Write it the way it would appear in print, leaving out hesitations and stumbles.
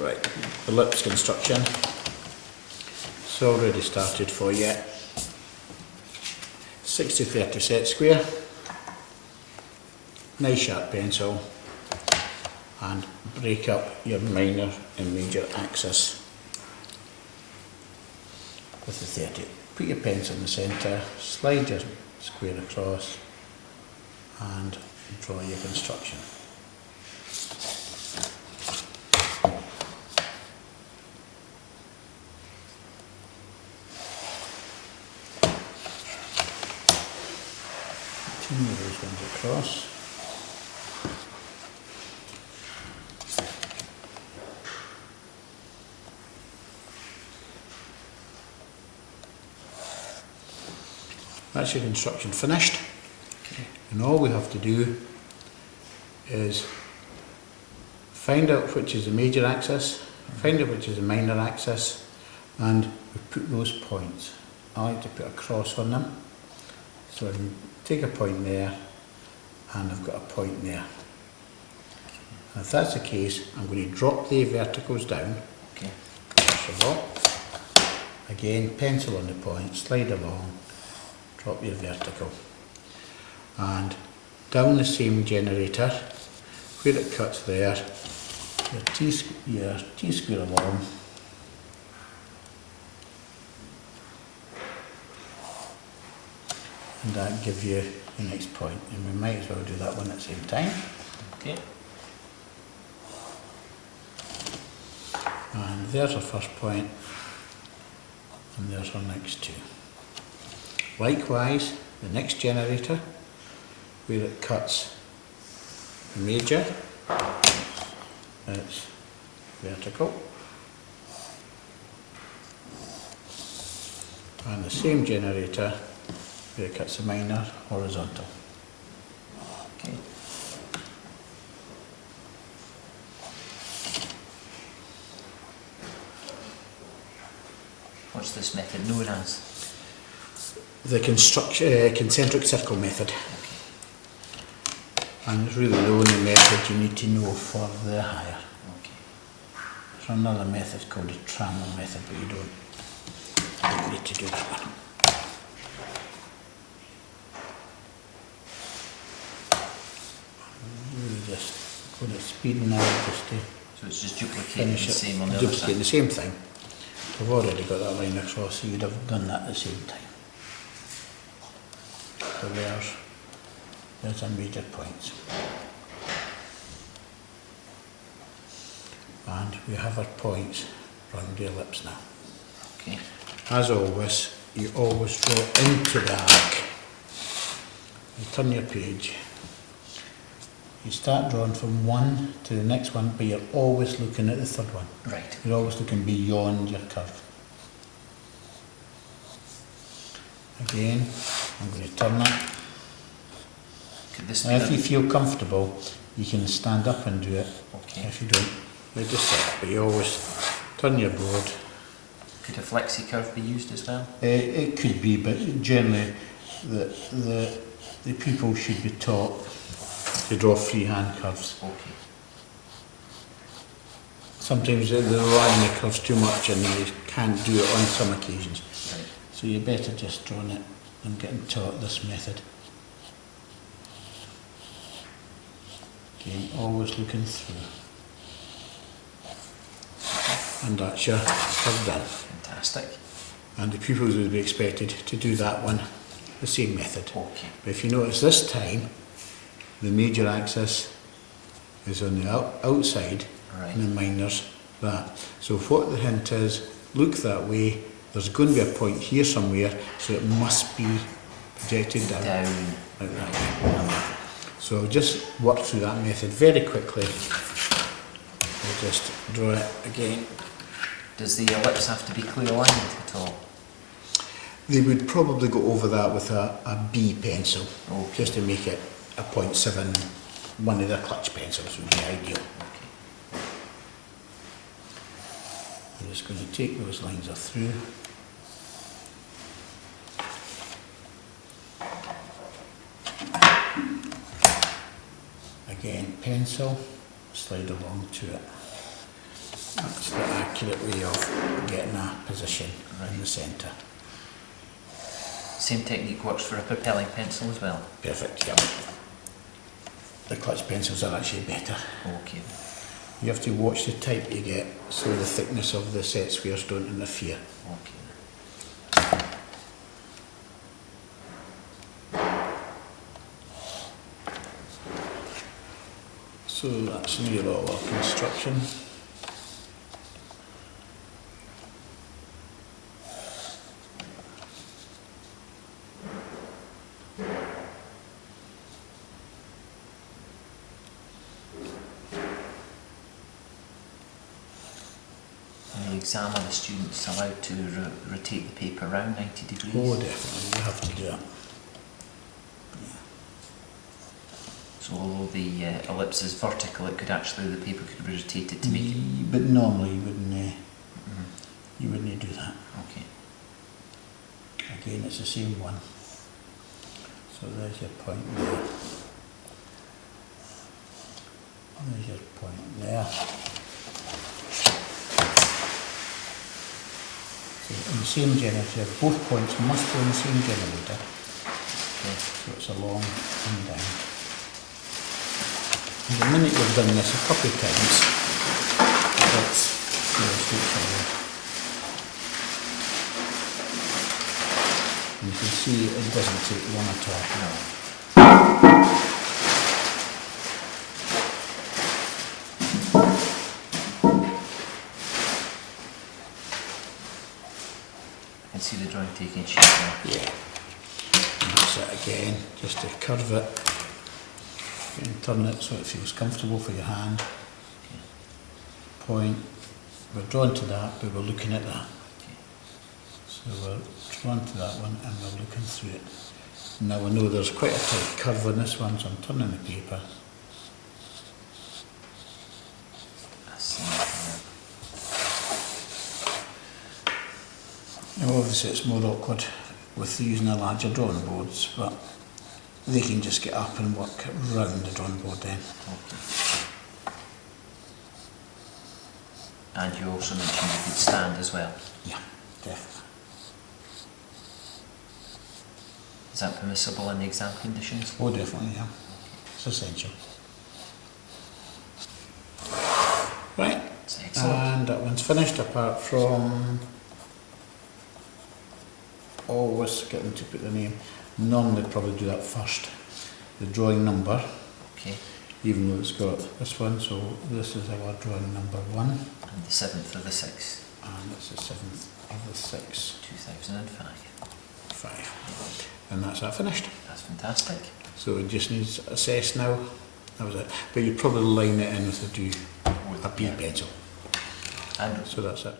Right, ellipse construction. It's already started for you. 60-30 set square. Nice sharp pencil. And break up your minor and major axis with the 30. Put your pencil in the centre, slide your square across and draw your construction. Continue those ones across. That's your construction finished. Okay. And all we have to do is find out which is the major axis, find out which is the minor axis, and we put those points. I like to put a cross on them. So I can take a point there, and I've got a point there. And if that's the case, I'm going to drop the verticals down. Okay. First of all, again, pencil on the point, slide along, drop your vertical, and down the same generator, where it cuts there, your T-square along, and that gives you the next point, and we might as well do that one at the same time. Okay. And there's our first point, and there's our next two. Likewise, the next generator, where it cuts the major, it's vertical, and the same generator, where it cuts the minor, horizontal. Okay. What's this method known as? The concentric circle method. Okay. And it's really the only method you need to know for the higher. Okay. There's another method called the Trammell method, but you don't need to do that one. Really just put it speed now just to so it's just duplicating the same on the other side? Duplicating the same thing. I've already got that line across, so you'd have done that at the same time. So there's our major points. And we have our points round the ellipse now. Okay. As always, you always draw into the arc. You turn your page. You start drawing from one to the next one, but you're always looking at the third one. Right. You're always looking beyond your curve. Again, I'm going to turn that. And if you feel comfortable, you can stand up and do it. Okay. If you don't, you just sit. But you always turn your board. Could a flexi curve be used as well? It could be, but generally the people should be taught to draw freehand curves. Okay. Sometimes they rely on the curves too much and they can't do it on some occasions. Right. So you're better just drawing it and getting taught this method. Again, always looking through. And that's your curve done. Fantastic. And the pupils would be expected to do that one the same method. Okay. But if you notice this time, the major axis is on the outside, right, and the minor's that. So what the hint is, look that way, there's going to be a point here somewhere, so it must be projected down. Like that way. So just work through that method very quickly. We'll just draw it again. Does the ellipse have to be clear lined at all? They would probably go over that with a B pencil, okay, just to make it a 0.7, one of their clutch pencils would be ideal. Okay. I'm just going to take those lines off through. Again, pencil, slide along to it. That's the accurate way of getting a position in the centre. Same technique works for a propelling pencil as well. Perfect, yep. The clutch pencils are actually better. Okay. You have to watch the type you get so the thickness of the set squares don't interfere. Okay. So that's near all our construction. On the exam, are the students allowed to rotate the paper around 90 degrees? Oh, definitely, you have to do that. So although the ellipse is vertical, it could actually, the paper could be rotated to make it... But normally you wouldn't do that. Okay. Again, it's the same one. So there's your point there. And there's your point there. So in the same generator, both points must be in the same generator. Okay. So it's a long and down. And the minute you've done this a couple of times, it's straightforward. And you can see it doesn't take long at all. No. I can see the drawing taking shape now. Yeah. And that's it again, just to curve it and turn it so it feels comfortable for your hand. Point. We're drawn to that, but we're looking at that. So we're drawn to that one and we're looking through it. Now we know there's quite a tight curve on this one, so I'm turning the paper. Now obviously it's more awkward with using the larger drawing boards, but they can just get up and work round the drawing board then. Okay. And you also mentioned you could stand as well. Yeah, definitely. Is that permissible in the exam conditions? Oh, definitely, yeah. It's essential. Right, That's excellent. and that one's finished apart from always getting to put the name. Normally they'd probably do that first. The drawing number, Okay. even though it's got this one, so this is our drawing number 1. And the 7th of the 6th, And it's the 7th of the 6th, 2005. 5. And that's that finished. That's fantastic. So it just needs assessed now. That was it. But you'd probably line it in with a B Yeah. pencil. And So that's it.